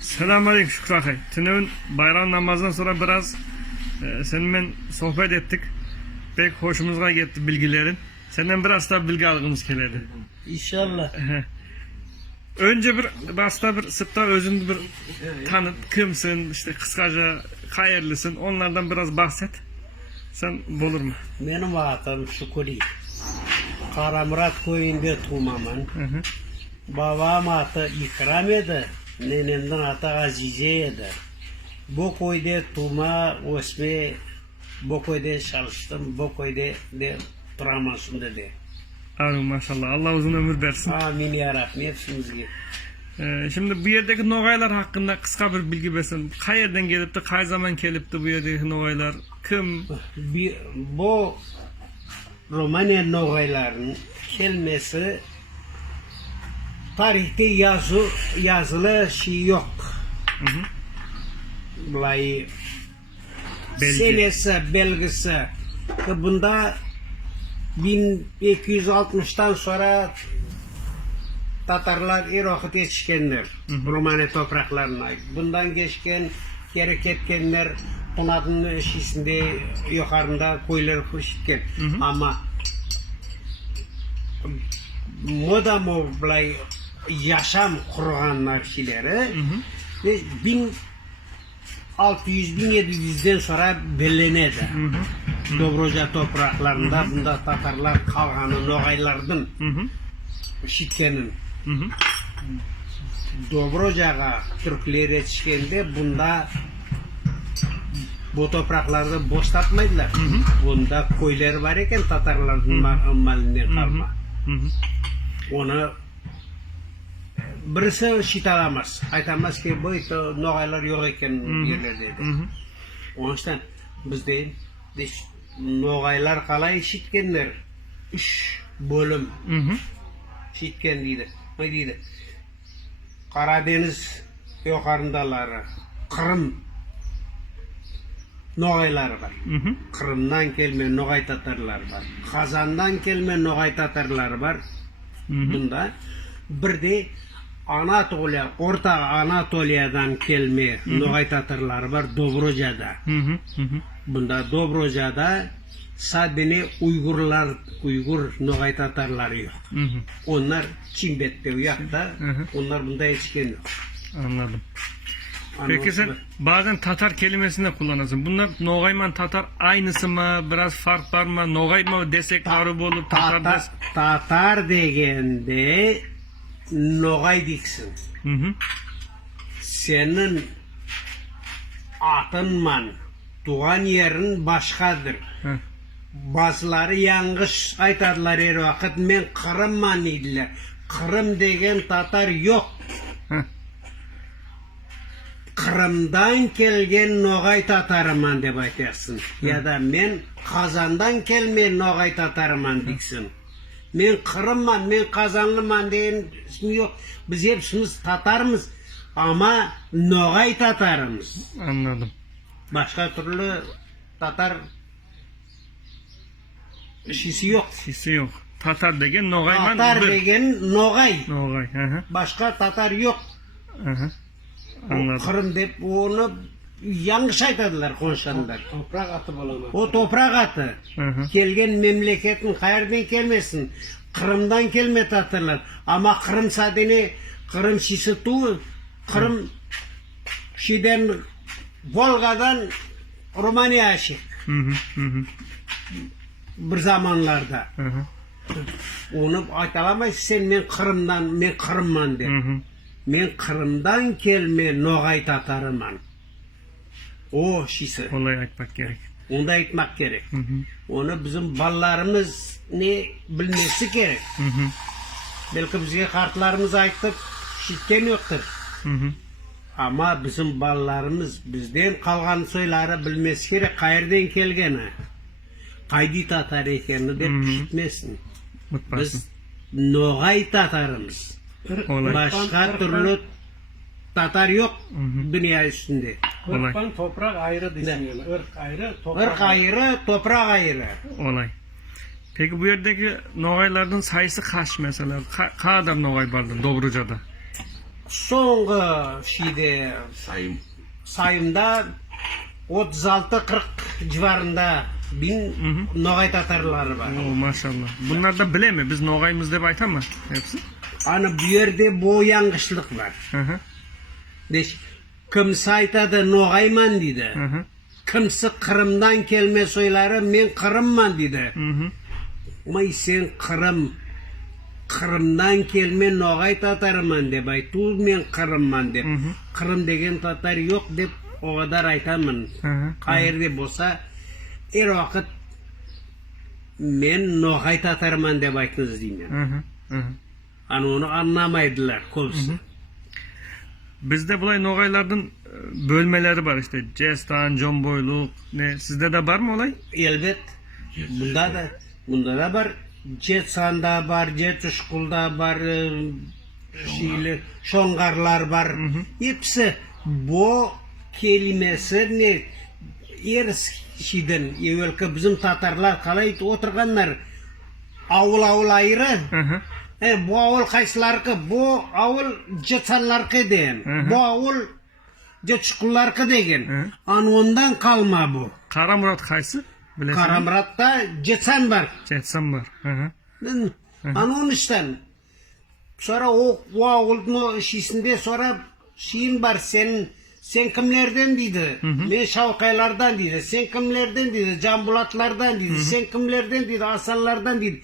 Selamünaleyküm Şükrü Akay. Tünün bayram namazından sonra biraz seninle sohbet ettik. Pek hoşumuza gitti bilgilerin. Senden biraz daha bilgi algımız keledi. İnşallah. Önce bir sıpta özünü bir tanıt, kimsin, işte kısaca hayırlısın, onlardan biraz bahset. Sen bulur mu? Benim adım Şükri. Karamurat köyünde tuğmamın. Babam adı İkram edi. Nenemden adı Azize edi. Bu köyde tuğma, osme, bu köyde çalıştım, bu köyde de turamasın dedi. Abi maşallah, Allah uzun ömür versin. Amin yarabbim hepsimizge. Şimdi bu yerdeki nogaylar hakkında kısa bir bilgi versin. Kay yerden gelipti, kay zaman gelipti bu yerdeki nogaylar? Kim? Bu Romanya nogayların kelimesi tarihte yazılı şey yok. Bulay senesi, belgesi. Bunda 1260'tan sonra Tatarlar Irak'a geçkenler, Romanya topraklarına. Bundan geçken, geri ketkenler, Punad'ın şişinde, yukarında koyları kuşitken. Ama moda bulay yaşam kurganlar kişileri 1600-1700'den sonra bellenedi. Dobroca topraklarında bunda Tatarlar kalganı nogaylardan şitkenin. Dobroca'ga Türkler yetişkende bunda bu topraklarda boşlatmaydılar. Bunda koylar var eken Tatarların malinden kalma. Onu birisi şit alamaz. Aytamaz ki bu nogaylar yok eken yerler dedi. Onun için bizde nogaylar kalay şitkenler 3 bölüm şitken deydi. Ne deydi? Karadeniz yukarındaları, Kırım nogayları var. Kırım'dan gelme nogay Tatarlar var. Kazan'dan gelme nogay Tatarlar var. Bunda bir de Anatolia, Orta Anatolia'dan gelme nogay Tatarlar var Dobroca'da. Bunda Dobroca'da sadece Uygur nogay Tatarları yok. Onlar Çinbet'te uyakta, onlar bunda yetişken yok. Anladım. Peki sen bazen Tatar kelimesini de kullanırsın. Bunlar Nogayman Tatar aynısı mı? Biraz fark var mı? Nogay mı desek araba olur? Tatar degende Nogay diksin. Senin atınman, doğan yerin başkadır. Bazıları yanlış aytarlar her vakit. Men Kırımman dediler. Kırım degen Tatar yok. Kırım'dan gelgen Nogay Tatarıman deb aytarsın. Ya da men Kazan'dan gelmeyen Nogay Tatarıman diksin. Men Kırımman, men Kazanlıman deyen yok. Biz hepsimiz Tatarımız ama Nogay Tatarımız. Anladım. Başka türlü Tatar şisi yok. Şisi yok. Tatar degen Nogayman. Tatar degen Nogay. Nogay. Başka Tatar yok. Anladım. Kırım dep onu yanlış aytadılar konuşanlar. Toprak atı bulana. O toprak atı. Gelgen memleketin hayırdan gelmesin. Kırım'dan gelme Tatarlar. Ama Kırım sadene Kırım şisi tu. Kırım şiden Volga'dan Romanya aşık. Bir zamanlarda. Onu aytalamayız sen men Kırımman de. Men Kırım'dan gelme Nogay Tatarıman. O şisi. Olay aytmak gerek. Onu da aytmak gerek. Onu bizim ballarımız ne bilmesi gerek. Belki bize kartlarımız aytıp şitken yoktur. Ama bizim ballarımız bizden kalgan soyları bilmesi gerek. Kayırdan kelgeni. Kaydi Tatar ekenini de şitmesin. Biz Nogay Tatarımız. Başka türlü Tatar yok dünya üstünde. Irktan toprak ayrı düşünüyorlar. Irk ayrı, toprak Irk ayrı, toprak ayrı. Olay. Peki bu yerdeki Nogaylardan sayısı kaç mesela? Kadar Nogay vardı Dobroca'da? soğanğı şeyde sayımda 36-40 civarında bin Noğay Tatarları var. Oo, maşallah. Bunlar da bile mi? Biz Noğay'ımız dep aytama hepsi. Hani bu yerde bu yanlışlık var. Hı hı. Kimse aytadı Noğayman dedi. Hı hı. Kimse Kırım'dan kelme soyları men Kırımman dedi. Hı hı. Ama sen Kırım'dan kelme Noğay Tatarman dep aytı. Men Kırımman dep. Kırım degen Tatar yok dep o kadar aytamın. Hı hı. Kayerde bolsa her vakit men Noğay Tatarman dep aytınız diyeyim. Hı hı. Hı hı. Hani onu anlamaydılar köpüsü. Bizde bulay Noğaylardan bölmeleri var işte. Cestan, Comboyluk, ne? Sizde de var mı olay? Elbet. Bunda da var. Cetsan'da var, Cetuşkul'da var, Şongarlar var. Hepsi bu kelimesi ne? Şeyden, evvelki bizim Tatarlar kalay oturganlar avul ayrı. Hı hı. Bu avul kaysilarkı, bu avul Cetsanlarkı deyin. Bu avul Cetuşkullarkı deyin. Ondan kalma bu. Karamurat kaysı? Bilesiniz mi? Karamurat'ta Cetsan var. Cetsan var. Hı hı. Onun işte. Sonra o avulun şişinde sonra şeyin var sen kimlerden dedi. Men Şavkaylardan dedi. Sen kimlerden dedi. Canbulatlardan dedi. Sen kimlerden dedi. Asallardan dedi.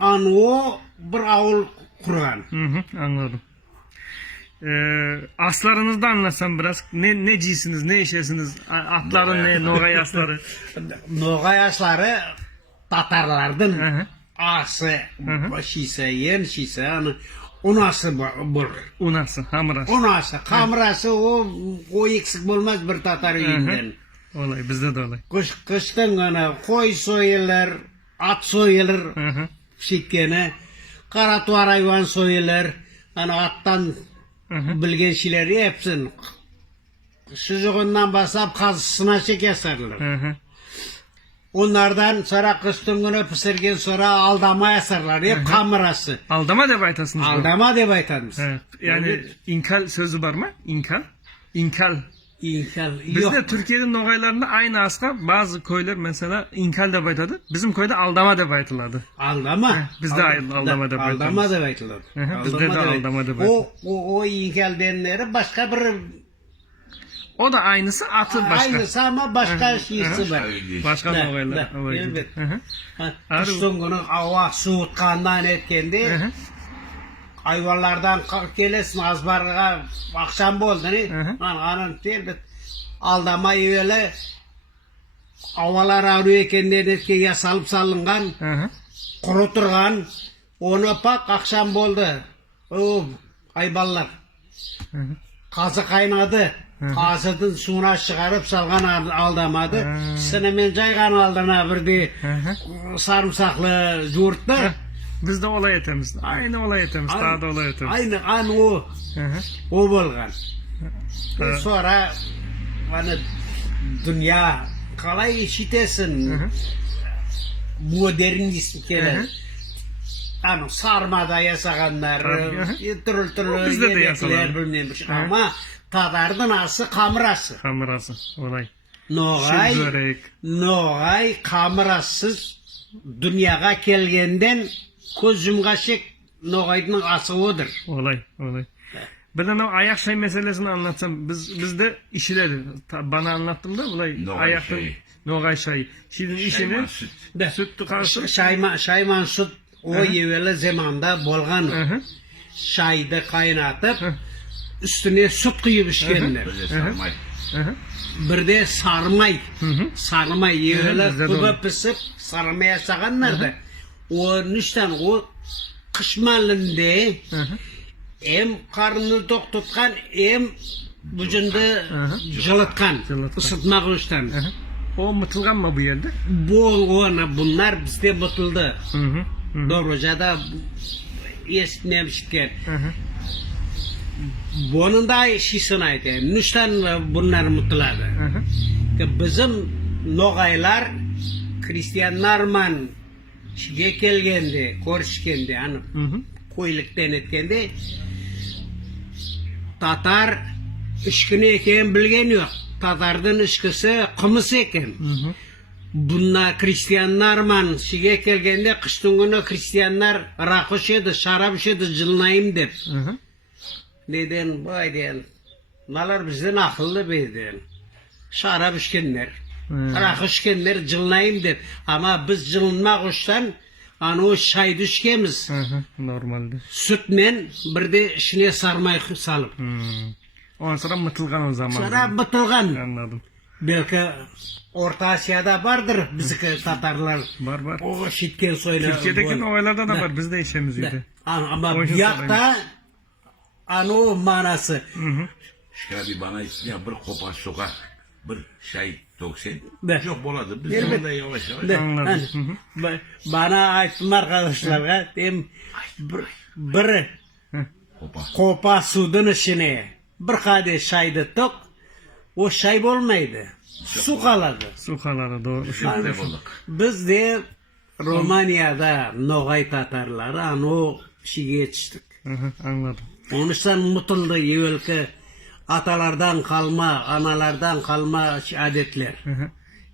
O bir avul kurgan. Hı hı. Anladım. Aslarınızda anlatsam biraz. Ne ciysiniz, ne işesiniz? Atların ne, Noğay asları? Noğay asları Tatarlardan. Hı hı. Ası, şişe, yen şişe, unası bur. Unası, hamurası. Unası, kamrası o eksik olmaz bir Tatar üyünden. Olay, bizde de olay. Kıştan gana koy soyulur, at soyulur, Hı hı. şikkene, karatuar hayvan soyulur, attan bilgen şeyleri hepsin. Sucuğundan basap kazısına çekeserler. Hı hı. Onlardan sonra kıştan günü pişirgen sonra aldama yasarlar. Hep kamrası. Aldama dep aytasınız bu. Aldama dep aytamiz. Evet. Yani inkal sözü var mı? İnkal. İnkal. İnkal Bizde yok. Türkiye'nin Noğaylarında aynı aska bazı köyler mesela inkal dep aytadı. Bizim köyde aldama dep aytılады. Aldama. Bizde aldama dep aytılады. Aldama dep aytılады. Hı, bizde de aldama dep aytılады. O inkal denleri başka bir O da aynısı, atı başka. aynısı ama başka şeysi var. Başka Da, Noğaylar. da, Olay elbet. gibi. Hı hı. Kıştan günü hava soğutkandan etkende Hı hı. hayvanlardan gelesin azbarga akşam oldu ne? Hı. Anın elbet aldama evveli havalar ağrıyor ekenden etke yasalıp salıngan Hı hı. kuruturgan onu pak akşam oldu. O hayvanlar Hı hı. kazı kaynadı. Kazıdın suyuna çıkarıp salgan aldamadı. Sinemen caygan aldına bir de sarımsaklı yoğurttu. Biz de olay etemiz. Aynı olay etemiz. Daha da olay etemiz. Aynı o. Hı hı. O bolgan. Evet. Sonra hani dünya kalay işitesin. Modernist keler. Hani sarmada yasaganlar, türlü Bizde de yemekler yasalar. bilmem bir şey. Ama Tatar'dan ası kamrası. Hamurası. Olay. Noğay, Şu börek. Noğay kamrasız dünyaya gelgenden koz yumgaşık Noğay'ın ası odur. Olay. Ben o ayak şey meselesini anlatsam. Bizde işileri. Bana anlattım da olay. Noğay Ayakta şeyi. Noğay şeyi. Şimdi işini Şeyman süt. sütlü karşı. Şayman süt o evveli zamanda bolgan Hı. çayda kaynatıp üstüne süt kıyıp içkenler. Böyle sarmay. Hı hı. Bir de sarmay. Sarmay evveli bizde de kuba olur. pısıp sarmaya yasaganlar da. O nişten o kışmalinde hem karnını tok tutkan hem vücudunu жылытkan, Жылытkan. ısıtmak için. O mıtılgan mı bu yerde? Bunlar bizde bıtıldı. Hı hı. Doğruca'da esnemişken. Hı hı. Bunun da şişini aydı. Nüşten bunlar mutladı. Hı hı. Ki bizim Noğaylar Hristiyanlarman şige gelgendi, koruşkendi, hani Hı hı. koyuluktan etkende Tatar içkini eken bilgen yok. Tatar'dın içkisi kımız eken. Bunlar Hristiyanlar şige kelgende kıştın günü Hristiyanlar rakı içedi, şarap içedi, cılnayım dep. Neden bu ayden? Nalar bizden akıllı beyden. Şarap içkenler, rakı içkenler cılnayım dep. Ama biz cılınmak uçtan o şaydı içkemiz. Normalde. Sütmen bir de içine sarmay salıp. Ondan sonra mıtılgan o zaman. Sonra bıtılgan. Anladım. Belki Orta Asya'da vardır bizimki Tatarlar. Var. O şitken soyla. Türkiye'deki olaylarda da var. Biz de işemiz yedi. Ama Oyun bir yakta ano manası. Şöyle bir bana isteyen bir kopa sokak, bir şey toksen. De. Çok boladı. Biz Elbet. orada yavaş yavaş. De, Anladım. hani, bana aytım arkadaşlarga bir Kopa. kopa sudun içine bir kade şaydı tok o şay olmaydı. Su kaladı. Su kaları doğru. Şimdi bulduk. Biz de Romanya'da Nogay Tatarları ano şige yetiştik. Anladım. Onuştan mutuldu evvelki atalardan kalma, analardan kalma adetler.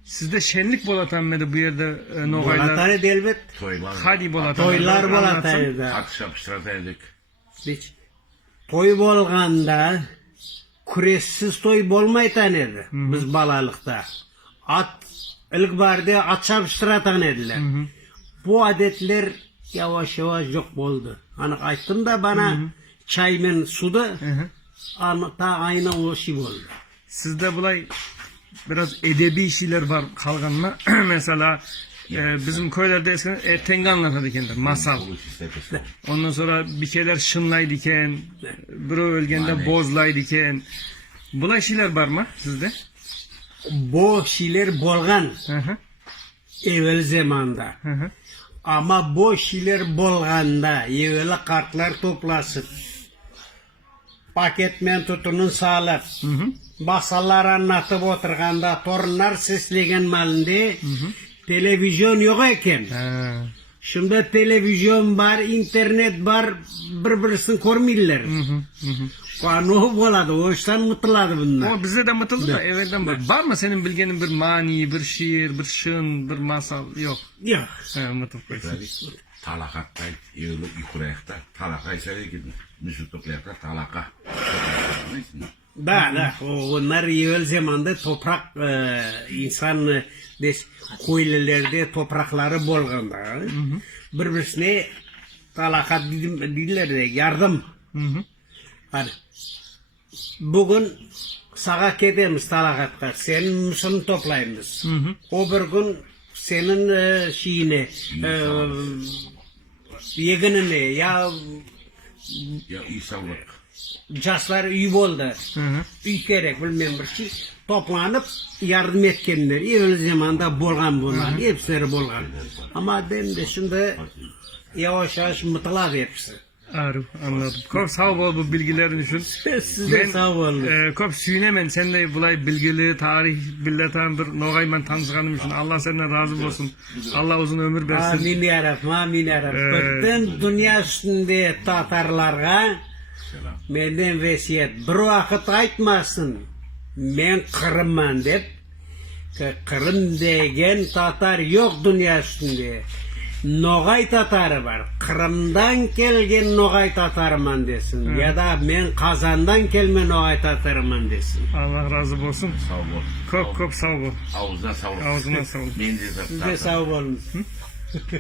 Sizde şenlik bolatan mıydı bu yerde Nogaylar? Bolatay elbet. Toylar. Hadi bolatan. Toylar Anlatsın. Bolatay'da. At şapıştırdık. Hiç. Toy bolganda kuressiz toy bolmaytan edi. Biz balalıkta. At ilk barda at çapıştıratan ediler. Bu adetler yavaş yavaş yok oldu. Hani ayttım da bana çaymen suda ta aynı o şey oldu. Sizde bulay biraz edebi şeyler var kalgan mı? Mesela bizim köylerde eskiden ertengi anlatırdı kendileri. Masal. Ondan sonra bir şeyler şınlaydı iken, biri ölgende bozlaydı iken. Bulay şeyler var mı sizde? Bu şeyler bolgan evvel zamanda. Ama bu şeyler bolganda evvel kartlar toplasın. Paketmen tutunun sağlık. Basalar anlatıp oturganda torunlar seslegen malinde televizyon yok eken. Şimdi televizyon var, internet var, birbirisini görmüyorlar. Kanu boladı, o işten mutladı bunlar. Ama bizde de mıtıldı da evvelden var. Var mı senin bilgenin bir mani, bir şiir, bir şın, bir masal? Yok. Yok. Mıtıl koysun. Talakatta, yığılıp yukarıyakta, talaka ise gidin. Müsütükleyakta talaka. Da, onlar evvel zamanda toprak insan köylerde toprakları bolganda. Birbirine talakat dediler de yardım. Hani bugün sağa gidemiz talakatka, senin müsün toplayımız. O bir gün senin şeyine, yeginine ya İnsanlık. caslar üy oldu. Üy gerek bilmem bir şey. Toplanıp yardım etkenler. Evvel zamanda bolgan. Hepsleri bolgan. Ama ben de şimdi yavaş yavaş mutladı hepsi. Arif, anladım. Kop sağ ol bu bilgilerin için. Siz de sağ olun. Kop süynemen sen de bulay bilgili, tarih billeten bir Nogayman tanışkanım için. Allah senden razı olsun. Allah uzun ömür versin. Amin ya Rab, amin ya Rab. Bütün dünya üstünde Tatarlarga menden vesiyet. Bir vakit aytmasın. Men Kırımman dep. Kırım degen Tatar yok dünya üstünde. Nogay Tatarı var. Kırım'dan gelgen Nogay Tatarıman desin. Ya da men Kazan'dan gelme Nogay Tatarıman desin. Allah razı olsun. Sağ ol. Kop sağ ol. Ağzına sağ ol. Ağzına sağ ol. Ben de Siz de sağ olun.